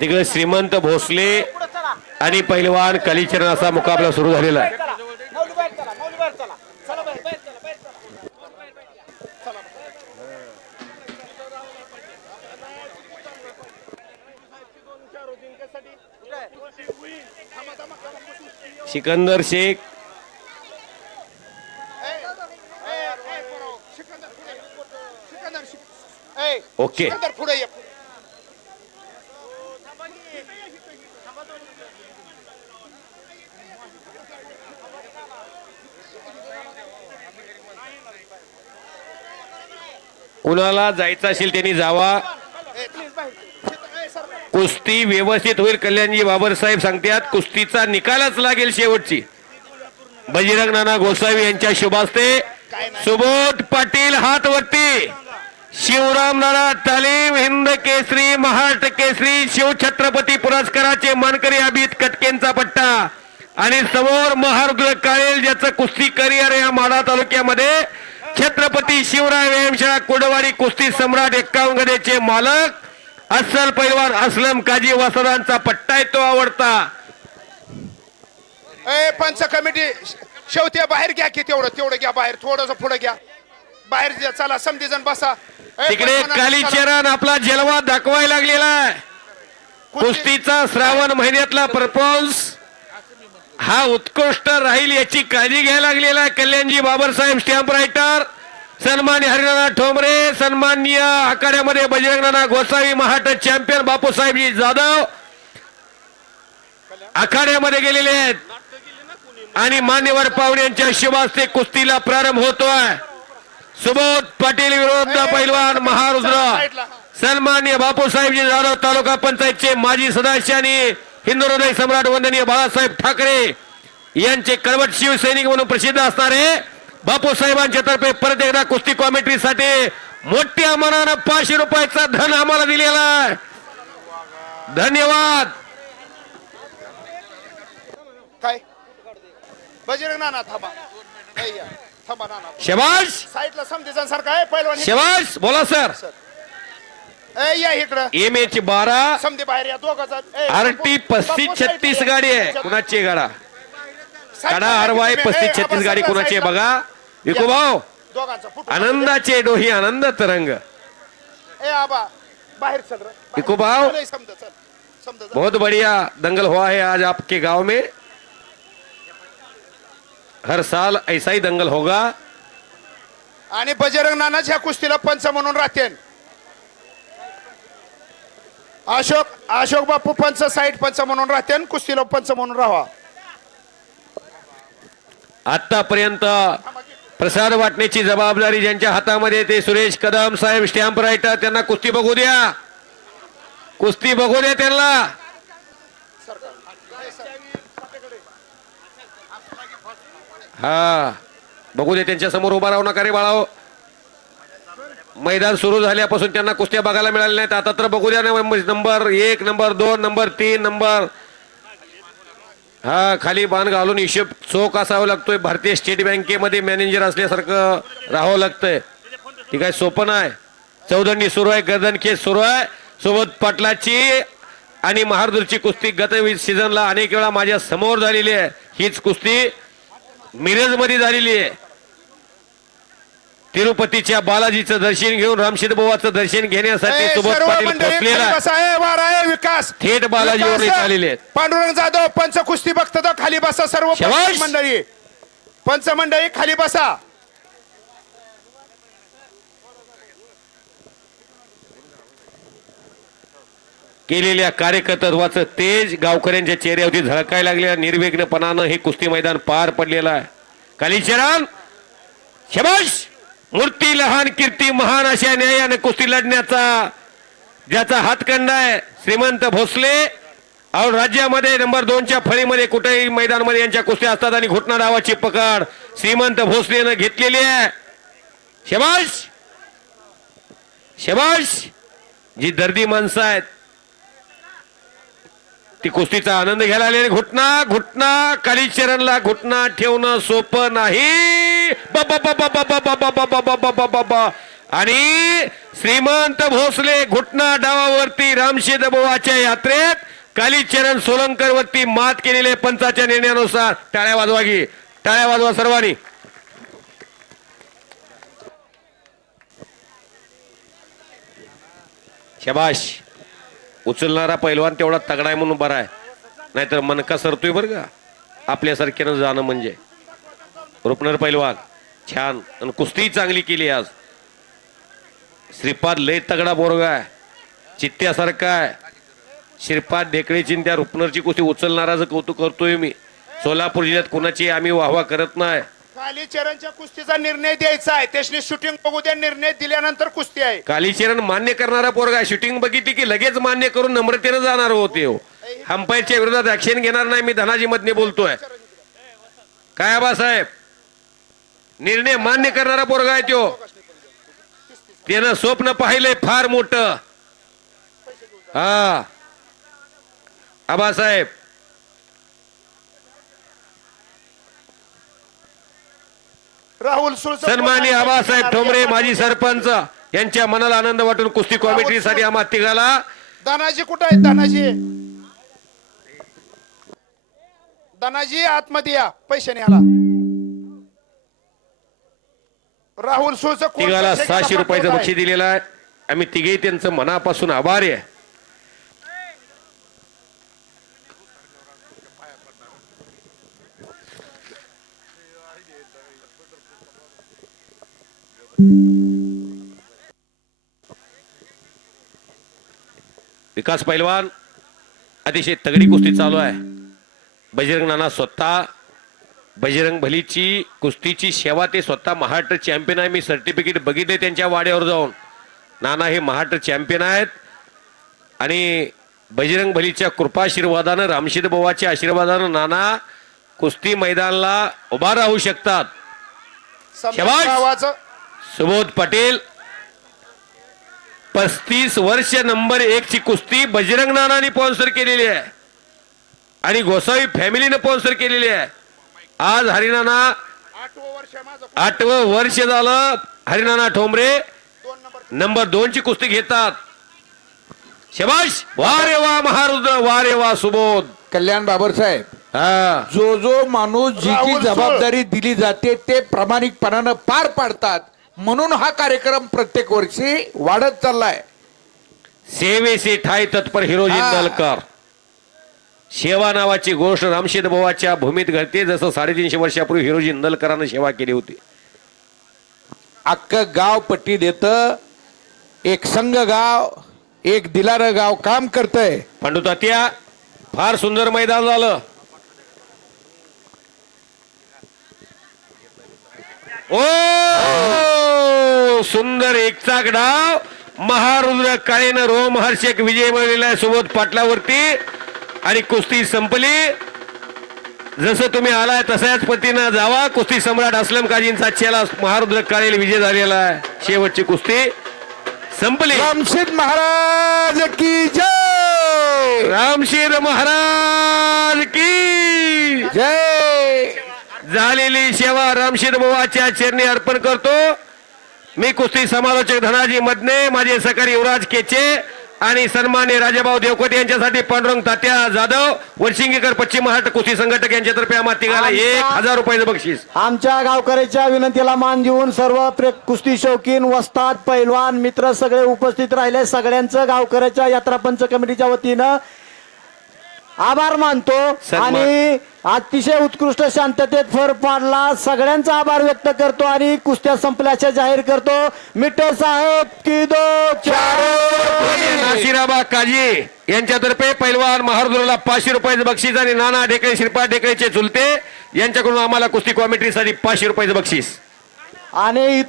तिकडे श्रीमंत भोसले आणि पैलवान कालीचरण असा मुकाबला सुरू झालेला आहे. सिकंदर शेख ओके कुणाला जायचं असेल त्यांनी जावा. कुस्ती व्यवस्थित होईल. कल्याणजी बाबरसाहेब सांगतात कुस्तीचा निकालच लागेल शेवटची. बजरंग नाना गोसावी यांच्या शुभास्ते सुबोध पाटील हात वरती. शिवराम नाना तालीम हिंद केसरी महाराष्ट्र केसरी शिवछत्रपती पुरस्काराचे मानकरी अभित कटकेंचा पट्टा आणि समोर महारुद्र काळेल ज्याचं कुस्ती करिअर या माढा तालुक्यामध्ये छत्रपती शिवराय व्यायामशाळा कुडवाडी कुस्ती सम्राट 51 गदेचे मालक अस्सल पैलवान असलम काजी वसरांचा पट्टा आहे तो आवडता. पंच कमिटी शेवटी बाहेर घ्या की तेवढं घ्या बाहेर थोडस पुढे घ्या बाहेर चला समधी जण बसा. तिकडे कालीचरण आपला जलवा दाखवायला लागलेला आहे. कुस्तीचा श्रावण महिन्यातला परफॉर्मन्स हा उत्कृष्ट राहील याची काळजी घ्यायला लागलेला आहे. कल्याणजी बाबरसाहेब स्टॅम्प रायटर सन्मान्य हरिनाना ठोंबरे सन्माननीय आखाड्यामध्ये बजरंग नाना गोसावी महाराष्ट्र चॅम्पियन बापूसाहेबजी जाधव आखाड्यामध्ये गेलेले आहेत आणि मान्यवर पाहुण्यांच्या शुभास्ते कुस्तीला प्रारंभ होतोय. सुबोध पाटील विरुद्ध पैलवान महारुद्र सन्मान्य बापूसाहेबजी जाधव तालुका पंचायतचे माजी सदस्य आणि हिंदू हृदय सम्राट वंदनीय बाळासाहेब ठाकरे यांचे कळवट शिवसैनिक म्हणून प्रसिद्ध असणारे बापूसाहेबांच्या तर्फे परत एकदा कुस्ती कॉमेंट्रीसाठी मोठ्या मनानं 500 रुपयाचा धन आम्हाला दिलेला आहे. धन्यवाद. काय बजरंग नाना थांबा थांबा नाना शबाश साईडला समधी जण सारखा आहे पैलवान शबाश बोला सर. या इकडं एम एच 12 समधी बाहेर या दोघं आरटी 3536 गाडी आहे. कुणाची गाडा काढा RY 3536 गाडी कुणाची आहे बघा. विकू भाऊ आनंदाचे डोही आनंद तरंग. बाहेर चल विकू भाऊ बहुत बढ़िया दंगल हुआ है आज आपके गांव में. हर साल ऐसा ही दंगल होगा. आणि बजरंग नानाच ह्या कुस्तीला पंच म्हणून राहते. अशोक बापू पंच साईड पंच म्हणून राहते कुस्तीला पंच म्हणून राहा. आतापर्यंत प्रसाद वाटण्याची जबाबदारी ज्यांच्या हातामध्ये ते सुरेश कदम साहेब स्टॅम्प रायटर त्यांना कुस्ती बघू द्या. कुस्ती बघू द्या त्यांना. हा बघू दे त्यांच्या समोर उभा राहू नका रे बाळाओ. मैदान सुरू झाल्यापासून त्यांना कुस्त्या बघायला मिळाल्या नाहीत. आता तर बघू द्या. नंबर 1 नंबर 2 नंबर 3 नंबर हा खाली बाण घालून हिशोब चोख असावं लागतोय. भारतीय स्टेट बँकेमध्ये मॅनेजर असल्यासारखं राहावं लागतंय. ती काय सोपं नाही. चौदंडी सुरू आहे. गर्दन केस सुरू आहे. सोबत पाटलाची आणि महारुद्रची कुस्ती गत सीझनला अनेक वेळा माझ्या समोर झालेली आहे. हीच कुस्ती मिरज मध्ये झालेली आहे. तिरुपतीच्या बालाजीचं दर्शन घेऊन रामशेठ बुवाचं दर्शन घेण्यासाठी सोबत पाटील पोहोचलेला विकास थेट बालाजीवर आलेले आहेत. पांडुरंग जाधव पंच कुस्ती बघतात खाली बसा. सर्व मंडळी पंच मंडळी खाली बसा. केलेल्या कार्यकर्तृत्वाचं तेज गावकऱ्यांच्या चेहऱ्यावरती झळकायला लागलेल्या निर्विघ्नपणानं हे कुस्ती मैदान पार पडलेलं आहे. कालीचरण शबाश. मूर्ती लहान कीर्ती महान अशा न्यायाने कुस्ती लढण्याचा ज्याचा हातखंडा आहे श्रीमंत भोसले. और राज्यामध्ये नंबर 2च्या फळीमध्ये कुठेही मैदानामध्ये यांच्या कुस्त्या असतात आणि घोटना डावाची पकड श्रीमंत भोसलेनं घेतलेली आहे. शबाश शबाश. जी दर्दी माणसं आहेत ती कुस्तीचा आनंद घ्यायला आलेले. घुटना घुटना कालीचरणला घुटना ठेवणं सोपं नाही. आणि श्रीमंत भोसले घुटना डावावरती रामशेद बोवाच्या यात्रेत कालीचरण सोलंकर वरती मात केलेले पंचाच्या निर्णयानुसार टाळ्या वाजवा की, टाळ्या वाजवा सर्वांनी. शबाश. उचलणारा पैलवान तेवढा तगडा आहे म्हणून बरा आहे, नाहीतर मनका सरतोय बरं का आपल्यासारख्यानं जाणं म्हणजे. रुपनर पैलवान छान आणि कुस्ती चांगली केली आज. श्रीपाद लय तगडा बोरगा आहे, चित्त्यासारखा आहे. श्रीपाद ढेकळेची त्या रुपनरची कुस्ती उचलणाराचं कौतुक करतोय मी. सोलापूर जिल्ह्यात कुणाची आम्ही वाहवा करत नाही. कालीचरणच्या कुस्तीचा निर्णय द्यायचा आहे, त्याने शूटिंग बघू द्या, निर्णय दिल्यानंतर कुस्ती आहे. कालीचरण मान्य करणारा पोरगा, शूटिंग बघितली की लगेच मान्य करून नम्रतेनं जाणार होते. अंपायरच्या विरोधात ऍक्शन घेणार नाही. मी धनाजी मधने बोलतोय. काय आबासाहेब, निर्णय मान्य करणारा पोरगा आहे तो. त्यानं स्वप्न पाहिलंय फार मोठं. हा आबासाहेब, राहुल सन्माननीय आबासाहेब ठोंबरे माजी सरपंच यांच्या मनाला आनंद वाटून कुस्ती कॉमेंट्रीसाठी आम्हा तिघाला. दानाजी कुठं आहे? दानाजी, दानाजी आतमध्ये या, पैशाने आला. राहुल सुळचं कोण तिघाला पैसे 600 घ्यायला रुपयाचं पाठवत बक्षीस दिलेलं आहे. आम्ही तिघेही त्यांचं मनापासून आभारी आहे. विकास पैलवान अतिशय तगडी कुस्ती चालू आहे. बजरंग नाना स्वतः बजरंग भलीची कुस्तीची सेवा, ते स्वतः महाराष्ट्र चॅम्पियन आहे. मी सर्टिफिकेट बघितले त्यांच्या वाड्यावर जाऊन. नाना हे महाराष्ट्र चॅम्पियन आहेत आणि बजरंग भलीच्या कृपाशीर्वादानं, रामशेद बोवाच्या आशीर्वादानं नाना कुस्ती मैदानाला उभा राहू शकतात. समजा गावाचं सुबोध पटेल 35 वर्ष नंबर 1 ची कुस्ती बजरंग नानाने स्पॉन्सर केलेली आहे आणि गोसावी फॅमिलीने स्पॉन्सर केलेली आहे. आज हरिनाना 8वं वर्ष झालं. हरिनाना ठोंबरे नंबर 2 ची कुस्ती घेतात. शबाश, वा रे वा महारुद्र, वा रे वा सुबोध. कल्याण बाबरसाहेब, हा, जो माणूस जी राहुल की जबाबदारी दिली जाते ते प्रामाणिकपणानं पार पाडतात, म्हणून हा कार्यक्रम प्रत्येक वर्षी वाढत चाललाय. सेवेसे ठाई तत्पर हिरोजी हा. नलकर. सेवा नावाची गोष्ट रामशेद बोवाच्या भूमीत घडते, जसं 350 वर्षापूर्वी हिरोजी नलकरांनी सेवा केली होती. अख्खं गाव पट्टी देत, एक संघ गाव, एक दिलार गाव काम करतय. पांडू तात्या, फार सुंदर मैदान झालं. ओ सुंदर एकचाक डाव. महारुद्र काळेनं रोमहर्षक विजय मिळवलेला आहे सुबोध पाटलावरती आणि कुस्ती संपली. जसं तुम्ही आलाय तशाच पद्धतीनं जावा. कुस्ती सम्राट असलम काजींचा चेला महारुद्र काळेला विजय झालेला आहे. शेवटची कुस्ती संपली. रामशेद महाराज की जय. रामशेद महाराज की जय. झालेली सेवा रामशेद बोवाच्या चरणी अर्पण करतो. मी कुस्ती समालोचक धनाजी मदने, माझे सहकारी युवराज केचे आणि सन्मान्य राजाभाऊ देवकोटे यांच्यासाठी पांडुरंग तात्या जाधव, वरशिंगीकर पश्चिम महाराष्ट्र कुस्ती संघटक यांच्यातर्फे आम्हा तिघाला 1000 रुपयाचं बक्षीस. आमच्या गावकऱ्याच्या विनंतीला मान देऊन सर्व कुस्ती शौकीन, वस्ताद, पैलवान मित्र सगळे उपस्थित राहिले. सगळ्यांचं गावकऱ्याच्या यात्रा पंच कमिटीच्या वतीनं आभार मानतो आणि अतिशय उत्कृष्ट शांततेत फर पाडला. सगळ्यांचा आभार व्यक्त करतो आणि कुस्त्या संपल्याचे जाहीर करतो. मिठ्ठल साहेब की दो नाशिराबा काजी यांच्यातर्फे पैलवान महारुद्रला 500 रुपयाचं बक्षीस आणि नाना ढेकळे, श्रीपाद ढेकळेचे चुलते यांच्याकडून आम्हाला कुस्ती कॉमेंट्रीसाठी 500 रुपयाचं बक्षीस. आणि